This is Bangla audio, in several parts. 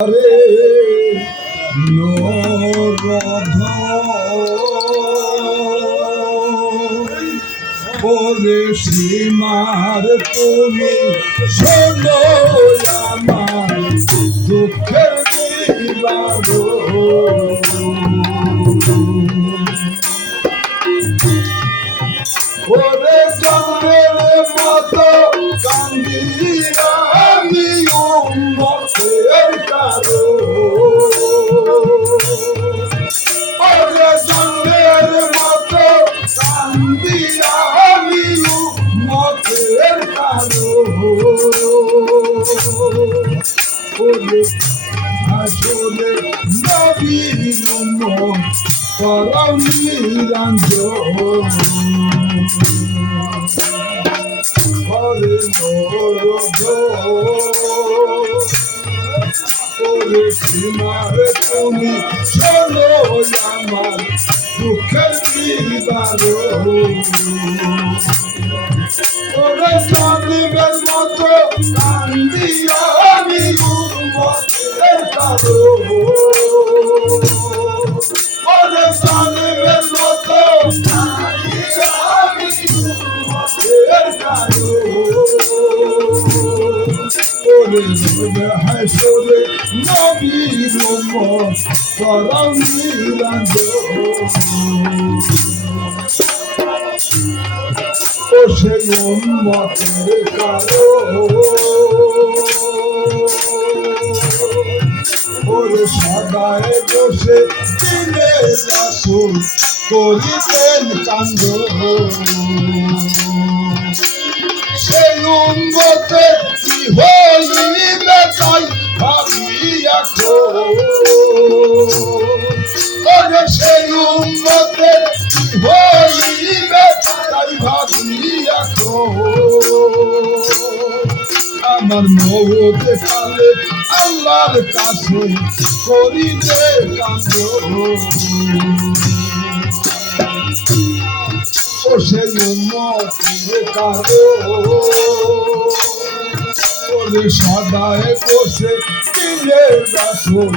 রে নরধ ওরে সীমার তুমি শোনো আমার দুঃখের নিবারণ ওরে জন্মের মতো কান্দি আমি উম্মতের কারণ ওরে জন্মের মতো কান্দি আমি উম্মতের কারণ ওরে আসলে নবীর উম্মত করম নিরঞ্জন হরে নরধ ওরে সীমারে তুমি শোনো আমার দুঃখের নিবারণ ওরে জন্মের মতো কান্দি আমি উম্মতের কারণ ওরে জন্মের মতো কান্দি আমি উম্মতের কারণ ওরে হাসরে নবীর উম্মত করম নিরঞ্জন ও সেই উম্মতের কারণ ওরে সদায় বসে দিনে রাসূল করিতেন কান্দ সেই উম্মতের কি হইবে তাই ভাবিয়া ওরে সেই উম্মতের কি হইবে তাই ভাবিয়া আমার মওত কালে আল্লাহর কাছে করিতে কান্দ ও সেই উম্মতের কারণ ওরে সদায় বসে দিনে রাসূল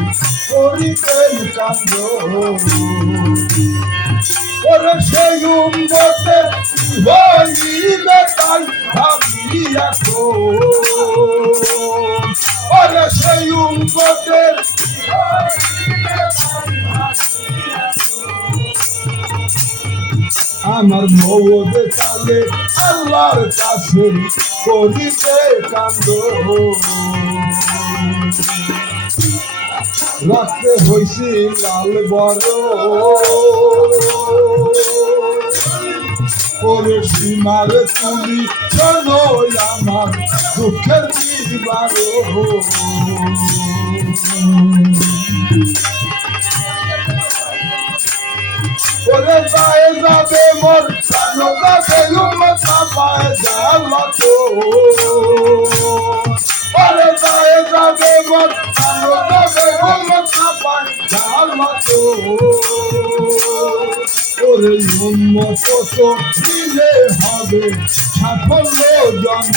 করিতেন কান্দ ওরে সেই উম্মতের হইবে তাই ভাবিয়া ওরে সেই উম্মতের আমার মওত কালে আল্লাহর কাছে করিতে কান্দ রক্তে হইছি লাল বড় ওরে সীমারে তুমি শোনো আমার দুঃখের নিবারণ ওরে যায় যাবে মোর প্রাণ যাবে উম্মত পায় জান্নাত ওরে যায় যাবে মোর প্রাণ যাবে উম্মত পায় জান্নাত ওরে উম্মত তো দিলে হবে সাফল্য জন্ম